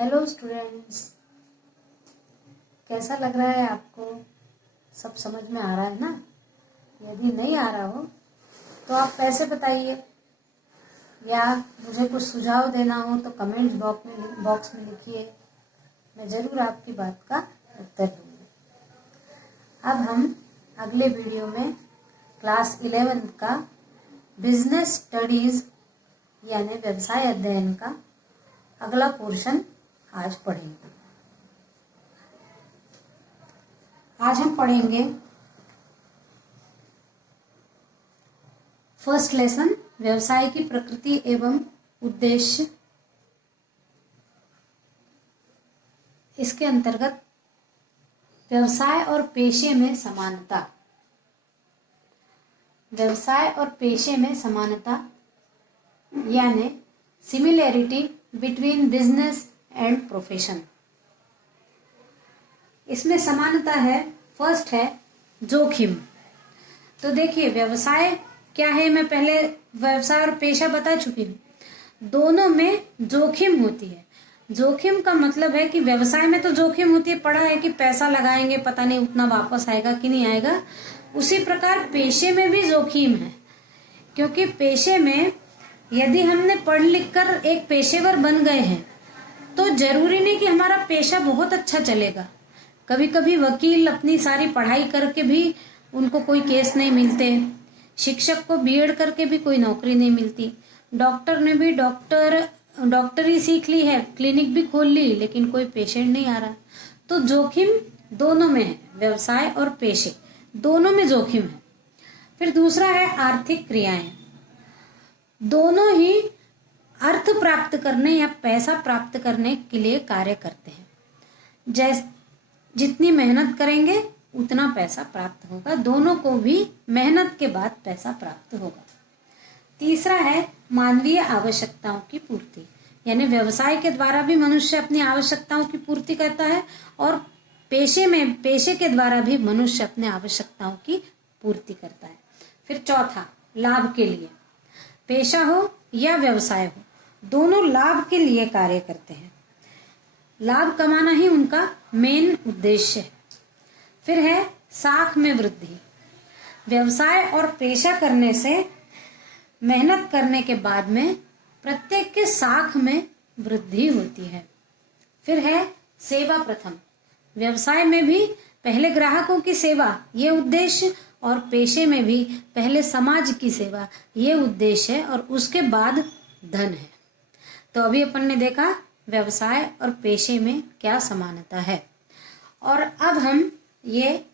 Hello students, कैसा लग रहा है आपको? सब समझ में आ रहा है ना? यदि नहीं आ रहा हो तो आप कैसे बताइए, या मुझे कुछ सुझाव देना हो तो कमेंट्स बॉक्स में लिखिए। मैं ज़रूर आपकी बात का उत्तर दूंगी। अब हम अगले वीडियो में क्लास 11 का बिजनेस स्टडीज यानी व्यवसाय अध्ययन का अगला पोर्शन आज पढ़ेंगे। आज हम पढ़ेंगे फर्स्ट लेसन, व्यवसाय की प्रकृति एवं उद्देश्य। इसके अंतर्गत व्यवसाय और पेशे में समानता। व्यवसाय और पेशे में समानता यानी similarity between business and profession. इसमें समानता है, फर्स्ट है जोखिम। तो देखिए, व्यवसाय क्या है, मैं पहले व्यवसाय और पेशा बता चुकी हूँ। दोनों में जोखिम होती है। जोखिम का मतलब है कि व्यवसाय में तो जोखिम होती है, पड़ा है कि पैसा लगाएंगे, पता नहीं उतना वापस आएगा कि नहीं आएगा। उसी प्रकार पेशे में भी जोखिम है, क्योंकि पेशे में यदि हमने पढ़ लिख कर एक पेशेवर बन गए हैं तो जरूरी नहीं कि हमारा पेशा बहुत अच्छा चलेगा। कभी कभी वकील अपनी सारी पढ़ाई करके भी उनको कोई केस नहीं मिलते, शिक्षक को बीएड करके भी कोई नौकरी नहीं मिलती, डॉक्टर ने भी डॉक्टरी सीख ली है, क्लिनिक भी खोल ली, लेकिन कोई पेशेंट नहीं आ रहा। तो जोखिम दोनों में है, व्यवसाय और पेशे दोनों में जोखिम है। फिर दूसरा है आर्थिक क्रियाएं। दोनों ही अर्थ प्राप्त करने या पैसा प्राप्त करने के लिए कार्य करते हैं। जितनी मेहनत करेंगे उतना पैसा प्राप्त होगा, दोनों को भी मेहनत के बाद पैसा प्राप्त होगा। तीसरा है मानवीय आवश्यकताओं की पूर्ति, यानी व्यवसाय के द्वारा भी मनुष्य अपनी आवश्यकताओं की पूर्ति करता है और पेशे के द्वारा भी मनुष्य अपने आवश्यकताओं की पूर्ति करता है। फिर चौथा, लाभ के लिए। पेशा हो या व्यवसाय हो, दोनों लाभ के लिए कार्य करते हैं। लाभ कमाना ही उनका मेन उद्देश्य है। फिर है साख में वृद्धि। व्यवसाय और पेशा करने से, मेहनत करने के बाद में प्रत्येक के साख में वृद्धि होती है। फिर है सेवा प्रथम। व्यवसाय में भी पहले ग्राहकों की सेवा, ये उद्देश्य, और पेशे में भी पहले समाज की सेवा, ये उद्देश्य है, और उसके बाद धन है। तो अभी अपन ने देखा व्यवसाय और पेशे में क्या समानता है। और अब हम ये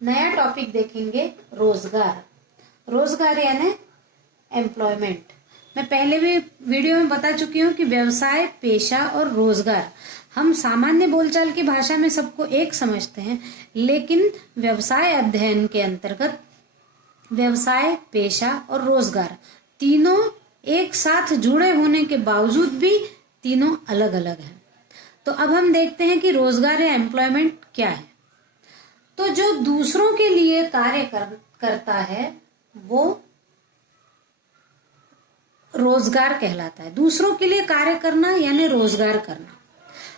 नया टॉपिक देखेंगे, रोजगार। रोजगार यानी एम्प्लॉयमेंट। मैं पहले भी वीडियो में बता चुकी हूँ कि व्यवसाय, पेशा और रोजगार, हम सामान्य बोलचाल की भाषा में सबको एक समझते हैं, लेकिन व्यवसाय अध्ययन के अंतर्गत व्यवसाय, पेशा और रोजगार तीनों एक साथ जुड़े होने के बावजूद भी तीनों अलग अलग हैं। तो अब हम देखते हैं कि रोजगार या एम्प्लॉयमेंट क्या है। तो जो दूसरों के लिए कार्य करता है वो रोजगार कहलाता है। दूसरों के लिए कार्य करना यानी रोजगार करना।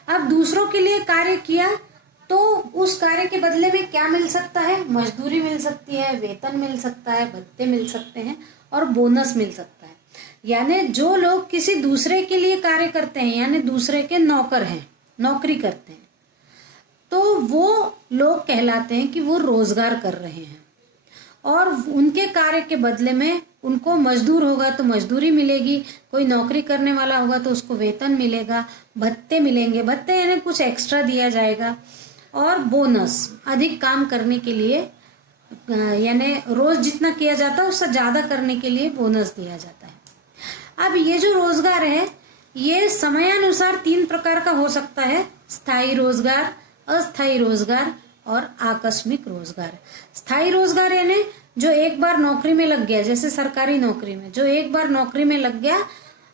अब दूसरों के लिए कार्य किया तो उस कार्य के बदले में क्या मिल सकता है? मजदूरी मिल सकती है, वेतन मिल सकता है, भत्ते मिल सकते हैं और बोनस मिल सकता है। यानी जो लोग किसी दूसरे के लिए कार्य करते हैं, यानी दूसरे के नौकर हैं, नौकरी करते हैं, तो वो लोग कहलाते हैं कि वो रोजगार कर रहे हैं। और उनके कार्य के बदले में उनको मजदूर होगा तो मजदूरी मिलेगी, कोई नौकरी करने वाला होगा तो उसको वेतन मिलेगा, भत्ते मिलेंगे, भत्ते यानी कुछ एक्स्ट्रा दिया जाएगा, और बोनस, अधिक काम करने के लिए, यानी रोज जितना किया जाता है उससे ज्यादा करने के लिए बोनस दिया जाता है। अब ये जो रोजगार है ये समयानुसार 3 प्रकार का हो सकता है: स्थायी रोजगार, अस्थायी रोजगार और आकस्मिक रोजगार। स्थायी रोजगार यानी जो एक बार नौकरी में लग गया, जैसे सरकारी नौकरी में जो एक बार नौकरी में लग गया,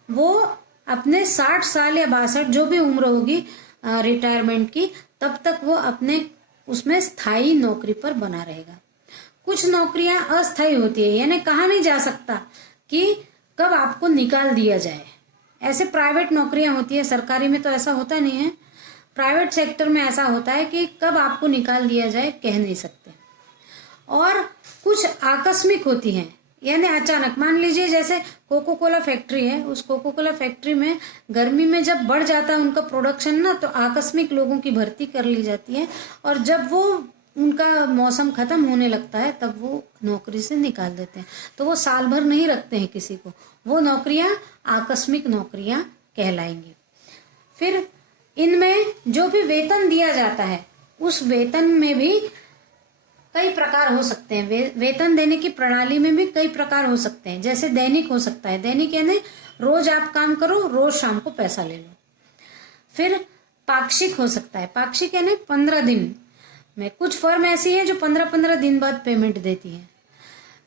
वो अपने 60 साल या 62 जो भी उम्र होगी रिटायरमेंट की, तब तक वो अपने उसमें स्थायी नौकरी पर बना रहेगा। कुछ नौकरियां अस्थायी होती है, यानी कहा नहीं जा सकता कि कब आपको निकाल दिया जाए, ऐसे प्राइवेट नौकरियां होती है, सरकारी में तो ऐसा होता नहीं है, प्राइवेट सेक्टर में ऐसा होता है कि कब आपको निकाल दिया जाए कह नहीं सकते। और कुछ आकस्मिक होती हैं, यानी अचानक। मान लीजिए जैसे कोको कोला फैक्ट्री है, उस कोको कोला फैक्ट्री में गर्मी में जब बढ़ जाता है उनका प्रोडक्शन ना, तो आकस्मिक लोगों की भर्ती कर ली जाती है, और जब वो उनका मौसम खत्म होने लगता है तब वो नौकरी से निकाल देते हैं। तो वो साल भर नहीं रखते हैं किसी को, वो नौकरियां आकस्मिक नौकरियां कहलाएंगी। फिर इनमें जो भी वेतन दिया जाता है, उस वेतन में भी कई प्रकार हो सकते हैं। वेतन देने की प्रणाली में भी कई प्रकार हो सकते हैं। जैसे दैनिक हो सकता है, दैनिक यानी रोज आप काम करो, रोज शाम को पैसा ले लो। फिर पाक्षिक हो सकता है, पाक्षिक यानी 15 दिन में। कुछ फर्म ऐसी है जो 15-15 दिन बाद पेमेंट देती है।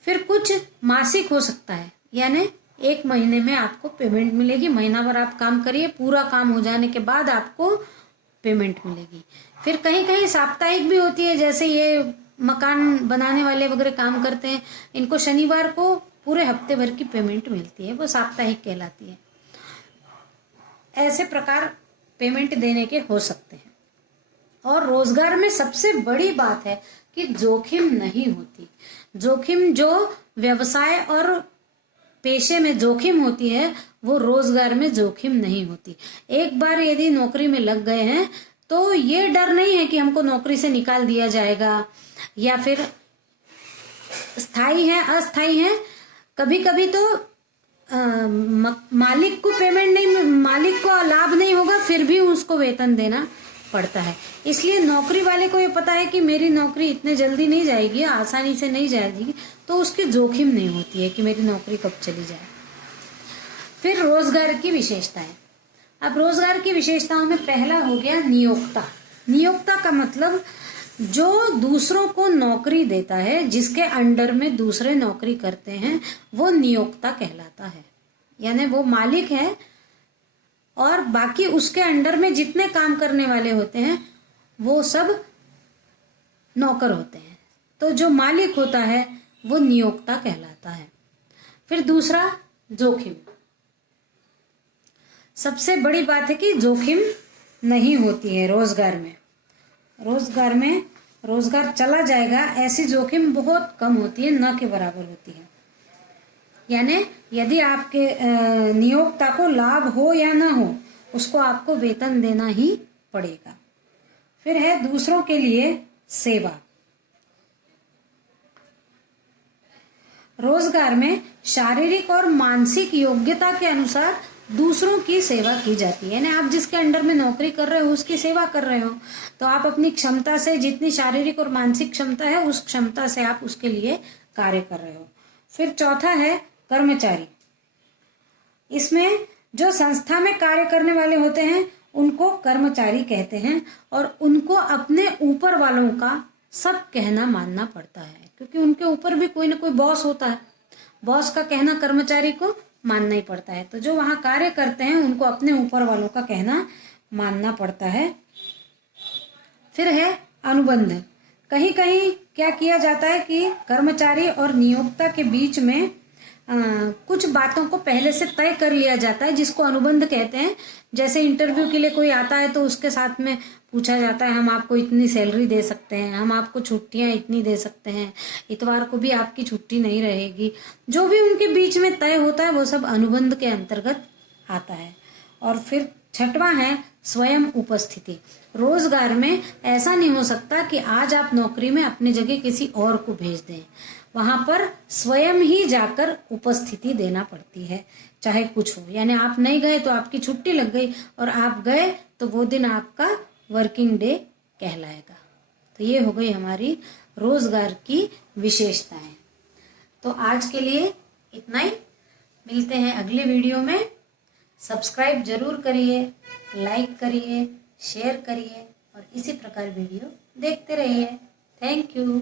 फिर कुछ मासिक हो सकता है, यानी 1 महीने में आपको पेमेंट मिलेगी, महीना भर आप काम करिए, पूरा काम हो जाने के बाद आपको पेमेंट मिलेगी। फिर कहीं कहीं साप्ताहिक भी होती है, जैसे ये मकान बनाने वाले वगैरह काम करते हैं, इनको शनिवार को पूरे हफ्ते भर की पेमेंट मिलती है, वो साप्ताहिक कहलाती है। ऐसे प्रकार पेमेंट देने के हो सकते हैं। और रोजगार में सबसे बड़ी बात है कि जोखिम नहीं होती। जोखिम जो व्यवसाय और पेशे में जोखिम होती है, वो रोजगार में जोखिम नहीं होती। एक बार यदि नौकरी में लग गए हैं तो ये डर नहीं है कि हमको नौकरी से निकाल दिया जाएगा, या फिर स्थायी है अस्थायी है। कभी कभी तो मालिक को पेमेंट नहीं, मालिक को लाभ नहीं होगा, फिर भी उसको वेतन देना पड़ता है। इसलिए नौकरी वाले को ये पता है कि मेरी नौकरी इतने जल्दी नहीं जाएगी, आसानी से नहीं जाएगी, तो उसकी जोखिम नहीं होती है कि मेरी नौकरी कब चली जाए। फिर रोजगार की विशेषताएं। अब रोजगार की विशेषताओं में पहला हो गया नियोक्ता। नियोक्ता का मतलब जो दूसरों को नौकरी देता है, जिसके अंडर में दूसरे नौकरी करते हैं, वो नियोक्ता कहलाता है। यानी वो मालिक है और बाकी उसके अंडर में जितने काम करने वाले होते हैं वो सब नौकर होते हैं। तो जो मालिक होता है वो नियोक्ता कहलाता है। फिर दूसरा जोखिम। सबसे बड़ी बात है कि जोखिम नहीं होती है रोजगार में। रोजगार चला जाएगा ऐसी जोखिम बहुत कम होती है, न के बराबर होती है। यानी यदि आपके नियोक्ता को लाभ हो या ना हो, उसको आपको वेतन देना ही पड़ेगा। फिर है दूसरों के लिए सेवा। रोजगार में शारीरिक और मानसिक योग्यता के अनुसार दूसरों की सेवा की जाती है। यानी आप जिसके अंडर में नौकरी कर रहे हो उसकी सेवा कर रहे हो, तो आप अपनी क्षमता से, जितनी शारीरिक और मानसिक क्षमता है, उस क्षमता से आप उसके लिए कार्य कर रहे हो। फिर चौथा है कर्मचारी। इसमें जो संस्था में कार्य करने वाले होते हैं उनको कर्मचारी कहते हैं, और उनको अपने ऊपर वालों का सब कहना मानना पड़ता है, क्योंकि उनके ऊपर भी कोई ना कोई बॉस होता है। बॉस का कहना कर्मचारी को मानना ही पड़ता है। तो जो वहां कार्य करते हैं उनको अपने ऊपर वालों का कहना मानना पड़ता है। फिर है अनुबंध। कहीं कहीं क्या किया जाता है कि कर्मचारी और नियोक्ता के बीच में कुछ बातों को पहले से तय कर लिया जाता है, जिसको अनुबंध कहते हैं। जैसे इंटरव्यू के लिए कोई आता है तो उसके साथ में पूछा जाता है, हम आपको इतनी सैलरी दे सकते हैं, हम आपको छुट्टियां इतनी दे सकते हैं, इतवार को भी आपकी छुट्टी नहीं रहेगी। जो भी उनके बीच में तय होता है वो सब अनुबंध के अंतर्गत आता है। और फिर छठवां है स्वयं उपस्थिति। रोजगार में ऐसा नहीं हो सकता कि आज आप नौकरी में अपनी जगह किसी और को भेज दें, वहां पर स्वयं ही जाकर उपस्थिति देना पड़ती है, चाहे कुछ हो। यानी आप नहीं गए तो आपकी छुट्टी लग गई, और आप गए तो वो दिन आपका वर्किंग डे कहलाएगा। तो ये हो गई हमारी रोजगार की विशेषताएं। तो आज के लिए इतना ही, मिलते हैं अगले वीडियो में। सब्सक्राइब जरूर करिए, लाइक करिए, शेयर करिए और इसी प्रकार वीडियो देखते रहिए। Thank you.